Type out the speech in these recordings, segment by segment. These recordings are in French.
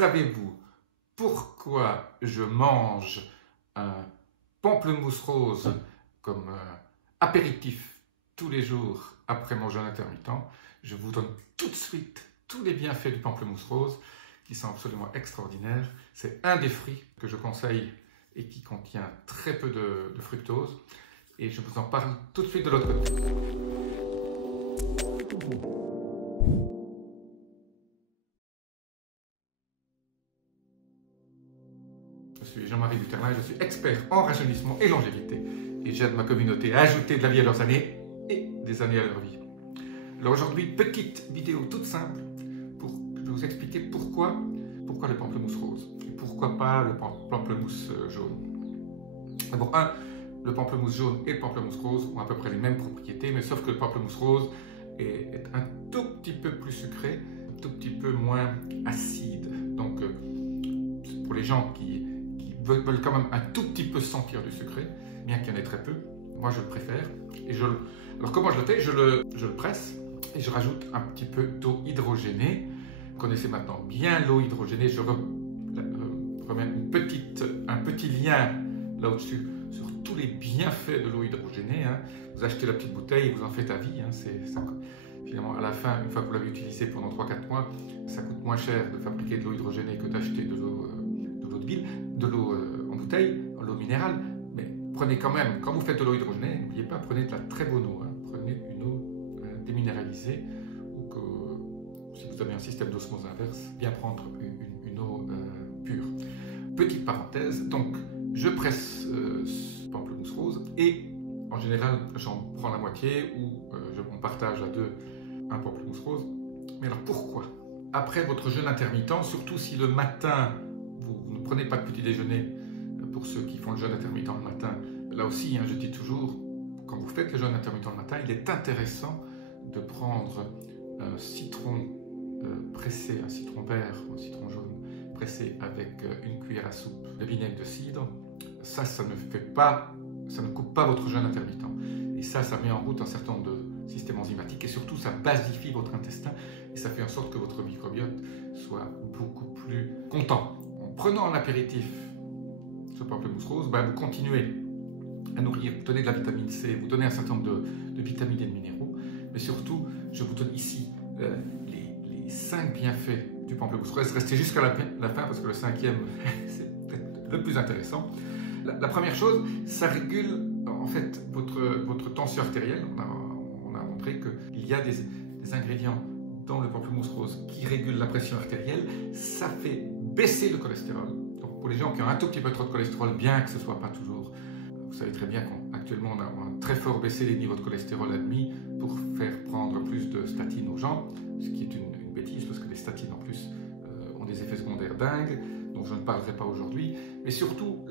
Savez-vous pourquoi je mange un pamplemousse rose comme apéritif tous les jours après mon jeûne intermittent? Je vous donne tout de suite tous les bienfaits du pamplemousse rose qui sont absolument extraordinaires. C'est un des fruits que je conseille et qui contient très peu de fructose. Et je vous en parle tout de suite de l'autre côté. Je suis Jean-Marie Buterlin, je suis expert en rajeunissement et longévité et j'aide ma communauté à ajouter de la vie à leurs années et des années à leur vie. Alors aujourd'hui, petite vidéo toute simple pour vous expliquer pourquoi le pamplemousse rose et pourquoi pas le pamplemousse jaune. D'abord, le pamplemousse jaune et le pamplemousse rose ont à peu près les mêmes propriétés, mais sauf que le pamplemousse rose est un tout petit peu plus sucré, un tout petit peu moins acide. Donc, pour les gens qui veulent quand même un tout petit peu sentir du sucré, bien qu'il y en ait très peu, moi je le préfère. Et alors comment je le fais? Je le presse et je rajoute un petit peu d'eau hydrogénée. Vous connaissez maintenant bien l'eau hydrogénée. Je remets un petit lien là au-dessus sur tous les bienfaits de l'eau hydrogénée. Vous achetez la petite bouteille et vous en faites à vie. Finalement, à la fin, une fois que vous l'avez utilisé pendant 3-4 mois, ça coûte moins cher de fabriquer de l'eau hydrogénée que d'acheter de l'eau en bouteille, de l'eau minérale. Mais prenez quand même, quand vous faites de l'eau hydrogénée, n'oubliez pas, prenez de la très bonne eau. Prenez une eau déminéralisée ou que, si vous avez un système d'osmose inverse, bien prendre une eau pure. Petite parenthèse, donc je presse ce pamplemousse rose et en général j'en prends la moitié ou on partage à deux un pamplemousse rose. Mais alors pourquoi? Après votre jeûne intermittent, surtout si le matin vous ne prenez pas de petit déjeuner, pour ceux qui font le jeûne intermittent le matin, là aussi je dis toujours, quand vous faites le jeûne intermittent le matin, il est intéressant de prendre un citron pressé, un citron vert ou un citron jaune pressé avec une cuillère à soupe de vinaigre de cidre. Ça ne coupe pas votre jeûne intermittent. Et ça met en route un certain nombre de systèmes enzymatiques et surtout ça basifie votre intestin et ça fait en sorte que votre microbiote soit beaucoup plus content. En prenant un apéritif ce pamplemousse rose, vous continuez à nourrir, vous donnez de la vitamine C, vous donnez un certain nombre de vitamines et de minéraux, mais surtout je vous donne ici les 5 bienfaits du pamplemousse rose. Restez jusqu'à la fin parce que le 5e c'est peut-être le plus intéressant. La première chose, ça régule en fait votre tension artérielle. On a montré qu'il y a des ingrédients dans le pamplemousse rose qui régulent la pression artérielle. Ça fait baisser le cholestérol. Donc pour les gens qui ont un tout petit peu trop de cholestérol, bien que ce ne soit pas toujours, vous savez très bien qu'actuellement on a très fort baissé les niveaux de cholestérol admis pour faire prendre plus de statines aux gens, ce qui est une bêtise parce que les statines en plus ont des effets secondaires dingues, dont je ne parlerai pas aujourd'hui. Mais surtout,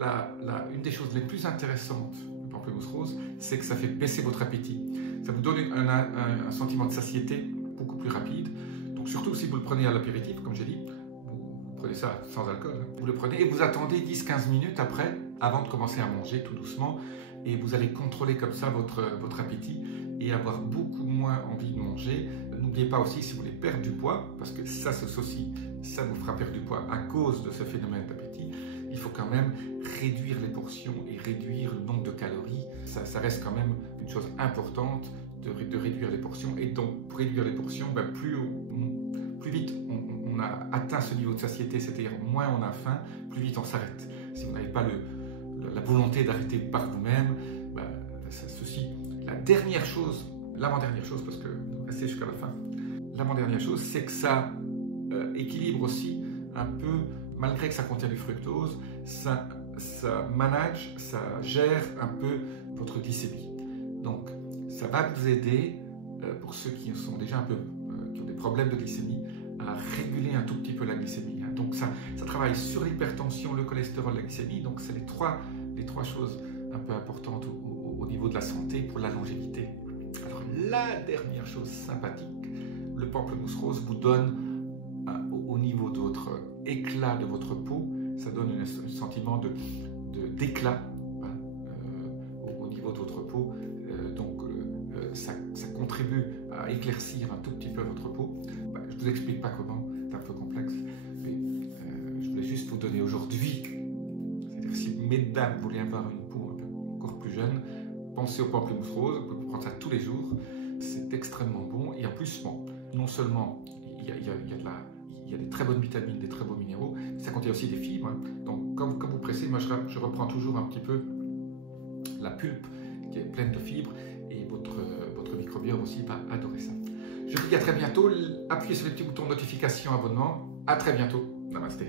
une des choses les plus intéressantes du pamplemousse rose, c'est que ça fait baisser votre appétit. Ça vous donne un sentiment de satiété beaucoup plus rapide. Donc surtout si vous le prenez à l'apéritif, comme j'ai dit, vous prenez ça sans alcool, vous le prenez et vous attendez 10-15 minutes après, avant de commencer à manger tout doucement, et vous allez contrôler comme ça votre appétit et avoir beaucoup moins envie de manger. N'oubliez pas aussi, si vous voulez perdre du poids, parce que ça aussi, ça vous fera perdre du poids à cause de ce phénomène d'appétit, il faut quand même réduire les portions et réduire le nombre de calories. Ça reste quand même une chose importante de réduire les portions. Et donc, pour réduire les portions, plus vite on a atteint ce niveau de satiété, c'est-à-dire moins on a faim, plus vite on s'arrête. Si vous n'avez pas la volonté d'arrêter par vous-même, l'avant-dernière chose, parce que vous restez jusqu'à la fin, l'avant-dernière chose, c'est que ça équilibre aussi un peu, malgré que ça contient du fructose, ça manage, ça gère un peu votre glycémie. Donc, ça va vous aider, pour ceux qui sont déjà qui ont des problèmes de glycémie, à réguler un tout petit peu la glycémie. Donc, ça travaille sur l'hypertension, le cholestérol, la glycémie. Donc, c'est les trois choses un peu importantes au niveau de la santé pour la longévité. Alors, la dernière chose sympathique, le pamplemousse rose vous donne, au niveau de votre éclat de votre peau, ça donne un sentiment d'éclat au niveau de votre peau. Ça contribue à éclaircir un tout petit peu votre peau. Je ne vous explique pas comment, c'est un peu complexe, mais donner aujourd'hui. C'est-à-dire si, mesdames, vous voulez avoir une peau encore plus jeune, pensez au pamplemousse rose, vous pouvez prendre ça tous les jours, c'est extrêmement bon. Et en plus, bon, non seulement il y a des très bonnes vitamines, des très beaux minéraux, mais ça contient aussi des fibres. Hein. Donc quand vous pressez, moi je reprends toujours un petit peu la pulpe qui est pleine de fibres, et votre microbiote aussi va adorer ça. Je vous dis à très bientôt, appuyez sur les petits boutons de notification, abonnement, à très bientôt, namasté.